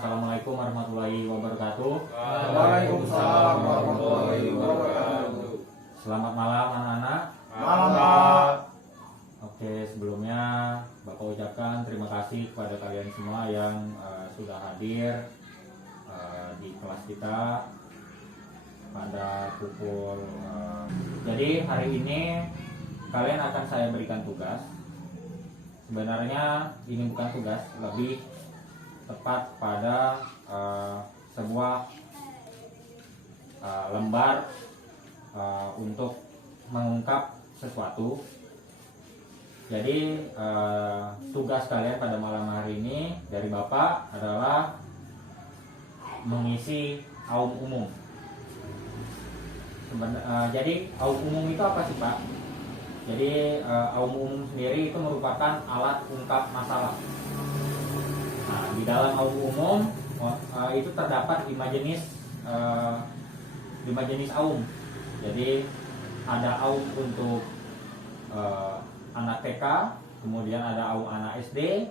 Assalamualaikum warahmatullahi wabarakatuh. Waalaikumsalam warahmatullahi wabarakatuh. Selamat malam anak-anak. Malam Pak. Oke, sebelumnya Bapak ucapkan terima kasih kepada kalian semua yang sudah hadir di kelas kita pada pukul. Jadi hari ini kalian akan saya berikan tugas. Sebenarnya ini bukan tugas, lebih tepat pada sebuah lembar untuk mengungkap sesuatu. Jadi tugas kalian pada malam hari ini dari Bapak adalah mengisi aum umum. Jadi aum umum itu apa sih Pak? Jadi aum umum sendiri itu merupakan alat ungkap masalah. Nah, di dalam aum umum itu terdapat 5 jenis aum. Jadi ada aum untuk anak TK, kemudian ada aum anak SD,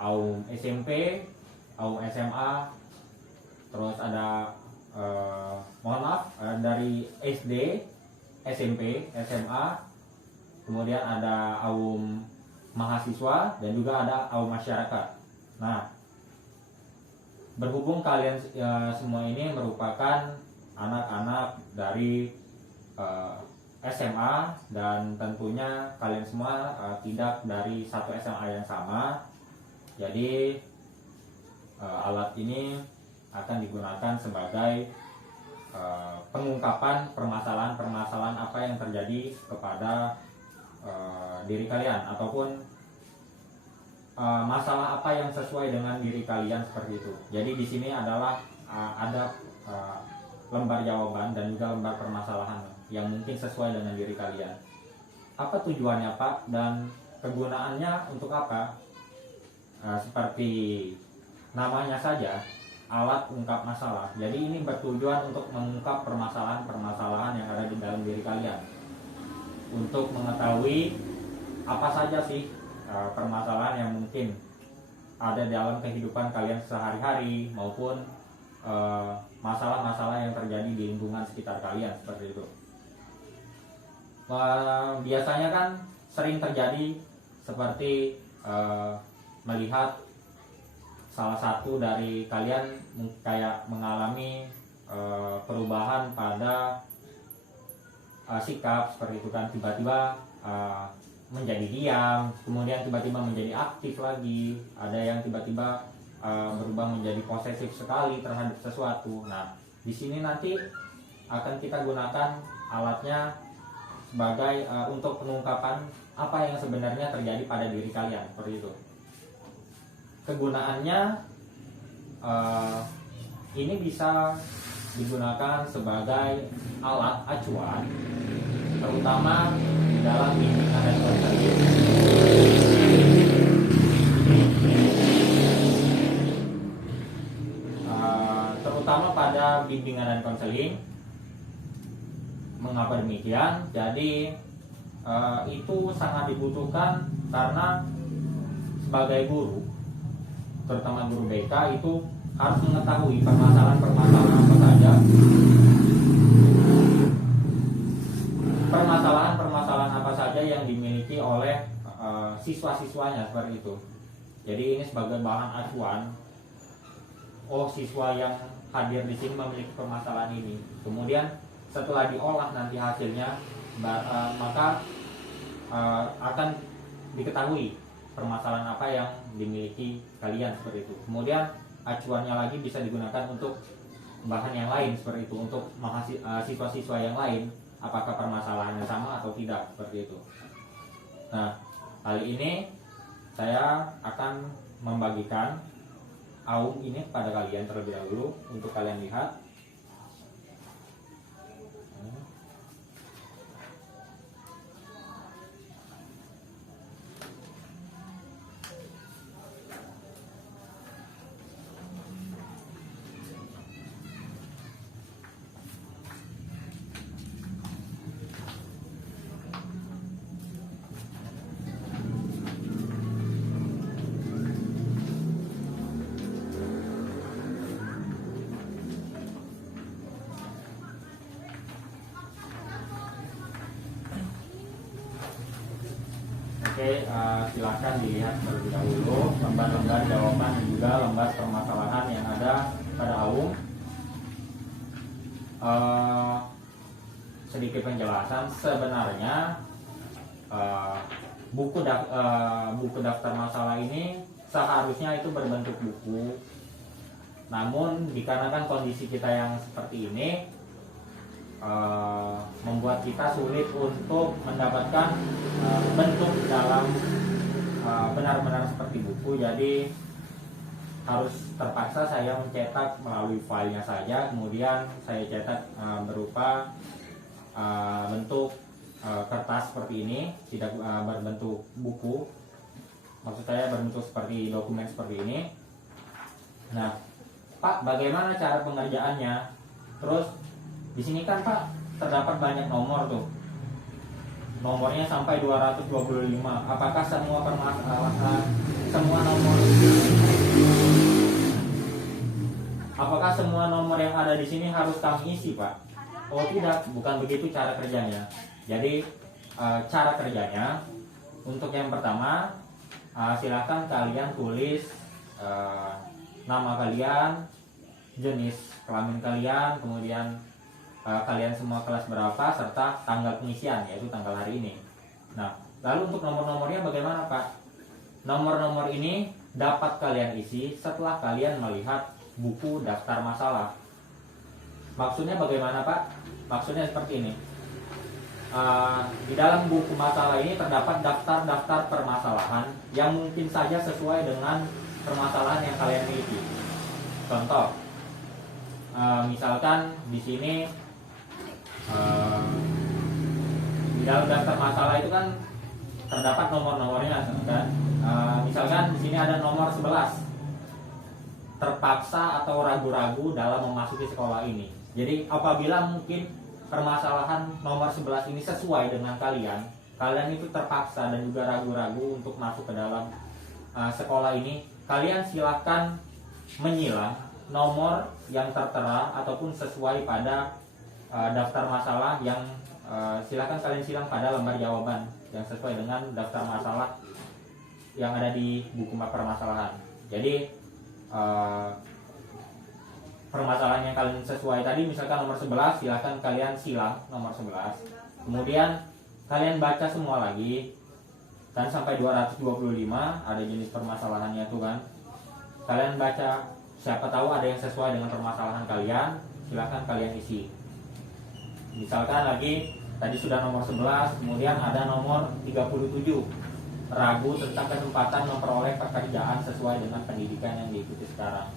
aum SMP, aum SMA, terus ada mohon maaf dari SD, SMP, SMA, kemudian ada aum mahasiswa dan juga ada aum masyarakat. Nah, berhubung kalian semua ini merupakan anak-anak dari SMA dan tentunya kalian semua tidak dari satu SMA yang sama. Jadi alat ini akan digunakan sebagai pengungkapan permasalahan-permasalahan apa yang terjadi kepada diri kalian ataupun masalah apa yang sesuai dengan diri kalian seperti itu. Jadi di sini adalah ada lembar jawaban dan juga lembar permasalahan yang mungkin sesuai dengan diri kalian. Apa tujuannya Pak dan kegunaannya untuk apa? Seperti namanya saja, alat ungkap masalah. Jadi ini bertujuan untuk mengungkap permasalahan-permasalahan yang ada di dalam diri kalian. Untuk mengetahui apa saja sih permasalahan yang mungkin ada dalam kehidupan kalian sehari-hari maupun masalah-masalah yang terjadi di lingkungan sekitar kalian seperti itu. Biasanya kan sering terjadi seperti melihat salah satu dari kalian kayak mengalami perubahan pada sikap seperti itu kan, tiba-tiba menjadi diam, kemudian tiba-tiba menjadi aktif lagi, ada yang tiba-tiba berubah menjadi posesif sekali terhadap sesuatu. Nah, di sini nanti akan kita gunakan alatnya sebagai untuk pengungkapan apa yang sebenarnya terjadi pada diri kalian seperti itu. Kegunaannya ini bisa digunakan sebagai alat acuan, terutama di dalam bimbingan dan konseling. Terutama pada bimbingan dan konseling. Mengapa demikian? Jadi itu sangat dibutuhkan karena sebagai guru, terutama guru BK, itu harus mengetahui permasalahan-permasalahan apa saja, permasalahan-permasalahan apa saja yang dimiliki oleh siswa-siswanya seperti itu. Jadi ini sebagai bahan acuan. Oh, siswa yang hadir di sini memiliki permasalahan ini. Kemudian setelah diolah nanti hasilnya, maka akan diketahui permasalahan apa yang dimiliki kalian seperti itu. Kemudian acuannya lagi bisa digunakan untuk bahan yang lain seperti itu, untuk siswa-siswa yang lain, apakah permasalahannya sama atau tidak seperti itu. Nah, kali ini saya akan membagikan aum ini kepada kalian terlebih dahulu untuk kalian lihat. Oke, silakan dilihat terlebih dahulu lembar-lembar jawaban dan juga lembar permasalahan yang ada pada Aum. Sedikit penjelasan, sebenarnya buku daftar masalah ini seharusnya itu berbentuk buku. Namun dikarenakan kondisi kita yang seperti ini membuat kita sulit untuk mendapatkan bentuk dalam benar-benar seperti buku. Jadi harus terpaksa saya mencetak melalui filenya saja, kemudian saya cetak berupa bentuk kertas seperti ini, tidak berbentuk buku. Maksud saya berbentuk seperti dokumen seperti ini. Nah, Pak, bagaimana cara pengerjaannya? Terus di sini kan Pak terdapat banyak nomor tuh. Nomornya sampai 225. Apakah semua permasalahan, apakah semua nomor yang ada di sini harus kami isi, Pak? Oh tidak, bukan begitu cara kerjanya. Jadi cara kerjanya untuk yang pertama, silakan kalian tulis nama kalian, jenis kelamin kalian, kemudian kalian semua kelas berapa, serta tanggal pengisian, yaitu tanggal hari ini. Nah, lalu untuk nomor-nomornya bagaimana, Pak? Nomor-nomor ini dapat kalian isi setelah kalian melihat buku daftar masalah. Maksudnya bagaimana, Pak? Maksudnya seperti ini. Di dalam buku masalah ini terdapat daftar-daftar permasalahan yang mungkin saja sesuai dengan permasalahan yang kalian miliki. Contoh, misalkan di sini di dalam daftar masalah itu kan terdapat nomor-nomornya kan. Misalkan di sini ada nomor 11, terpaksa atau ragu-ragu dalam memasuki sekolah ini. Jadi apabila mungkin permasalahan nomor 11 ini sesuai dengan kalian itu terpaksa dan juga ragu-ragu untuk masuk ke dalam sekolah ini, kalian silahkan menyilang nomor yang tertera ataupun sesuai pada daftar masalah yang silakan kalian silang pada lembar jawaban yang sesuai dengan daftar masalah yang ada di buku permasalahan. Jadi permasalahan yang kalian sesuai tadi, misalkan nomor 11, silakan kalian silang nomor 11. Kemudian kalian baca semua lagi kan sampai 225, ada jenis permasalahannya tuh kan. Kalian baca, siapa tahu ada yang sesuai dengan permasalahan kalian, silakan kalian isi. Misalkan lagi tadi sudah nomor 11, kemudian ada nomor 37, ragu tentang kesempatan memperoleh pekerjaan sesuai dengan pendidikan yang diikuti sekarang.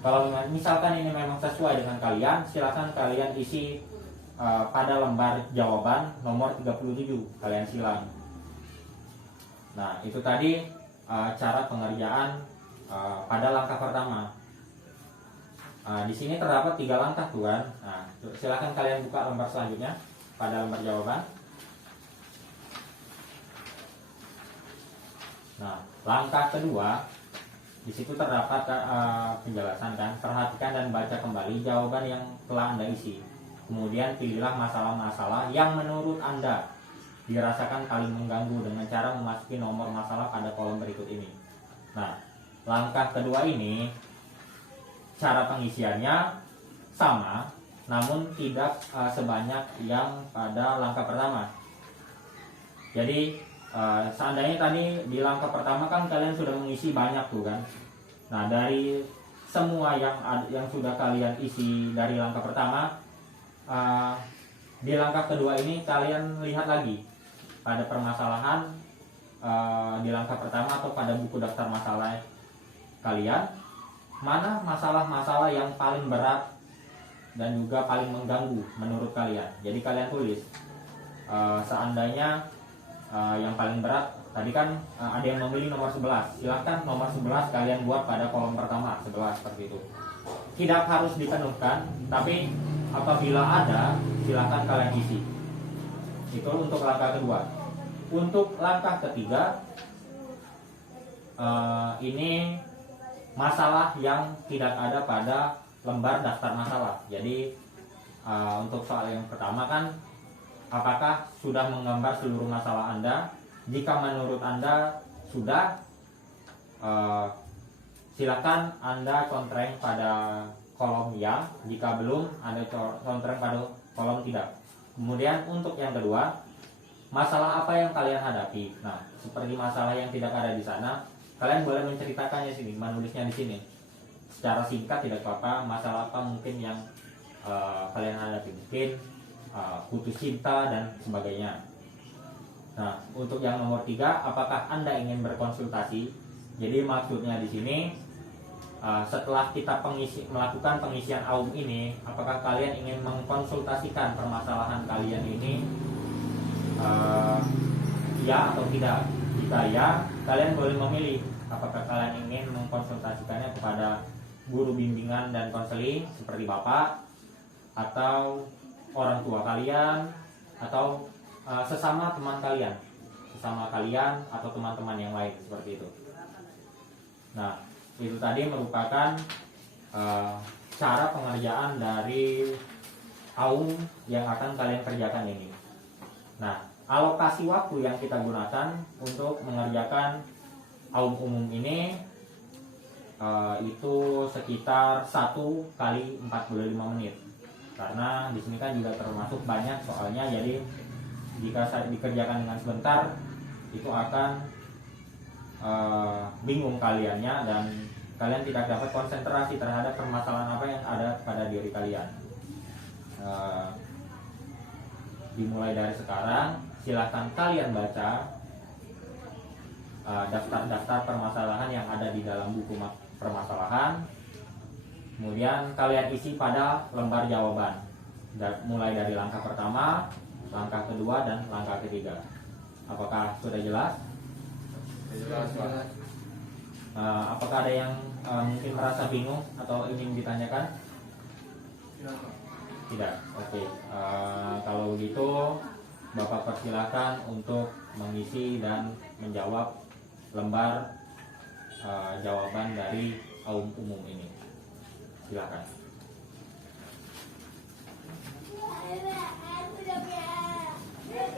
Kalau misalkan ini memang sesuai dengan kalian, silakan kalian isi pada lembar jawaban nomor 37, kalian silang. Nah, itu tadi cara pengerjaan pada langkah pertama. Di sini terdapat 3 langkah tuh kan. Nah, silakan kalian buka lembar selanjutnya pada lembar jawaban. Nah, langkah kedua, di situ terdapat penjelasan kan. Perhatikan dan baca kembali jawaban yang telah Anda isi. Kemudian pilihlah masalah-masalah yang menurut Anda dirasakan paling mengganggu dengan cara memasuki nomor masalah pada kolom berikut ini. Nah, langkah kedua ini cara pengisiannya sama, namun tidak sebanyak yang pada langkah pertama. Jadi seandainya tadi di langkah pertama kan kalian sudah mengisi banyak tuh kan. Nah, dari semua yang sudah kalian isi dari langkah pertama, di langkah kedua ini kalian lihat lagi pada permasalahan di langkah pertama atau pada buku daftar masalah kalian, mana masalah-masalah yang paling berat dan juga paling mengganggu menurut kalian. Jadi kalian tulis seandainya yang paling berat tadi kan ada yang memilih nomor 11, silahkan nomor 11 kalian buat pada kolom pertama 11 seperti itu. Tidak harus dipenuhkan, tapi apabila ada silahkan kalian isi. Itu untuk langkah kedua. Untuk langkah ketiga, ini masalah yang tidak ada pada lembar daftar masalah. Jadi untuk soal yang pertama kan, apakah sudah menggambar seluruh masalah Anda? Jika menurut Anda sudah, silakan Anda contreng pada kolom ya. Jika belum, Anda contreng pada kolom tidak. Kemudian untuk yang kedua, masalah apa yang kalian hadapi. Nah, seperti masalah yang tidak ada di sana, kalian boleh menceritakannya sini, menulisnya di sini. Secara singkat tidak apa-apa. Masalah apa mungkin yang kalian hadapi, mungkin putus cinta dan sebagainya. Nah, untuk yang nomor 3, apakah Anda ingin berkonsultasi? Jadi maksudnya di sini, setelah kita melakukan pengisian AUM ini, apakah kalian ingin mengkonsultasikan permasalahan kalian ini, ya atau tidak? Jika ya, kalian boleh memilih apakah kalian ingin mengkonsultasikannya kepada guru bimbingan dan konseling seperti Bapak, atau orang tua kalian, atau sesama teman kalian, atau teman-teman yang lain seperti itu. Nah, itu tadi merupakan cara pengerjaan dari AUM yang akan kalian kerjakan ini. Nah, alokasi waktu yang kita gunakan untuk mengerjakan AUM umum ini itu sekitar 1 kali 45 menit. Karena di sini kan juga termasuk banyak soalnya, jadi jika saya dikerjakan dengan sebentar itu akan bingung kaliannya dan kalian tidak dapat konsentrasi terhadap permasalahan apa yang ada pada diri kalian. Dimulai dari sekarang, silahkan kalian baca daftar-daftar permasalahan yang ada di dalam buku permasalahan. Kemudian kalian isi pada lembar jawaban, mulai dari langkah pertama, langkah kedua, dan langkah ketiga. Apakah sudah jelas? Jelas, Pak. Apakah ada yang mungkin merasa bingung atau ingin ditanyakan? Tidak. Oke. Kalau begitu, Bapak persilakan untuk mengisi dan menjawab lembar jawaban dari AUM umum ini. Silakan.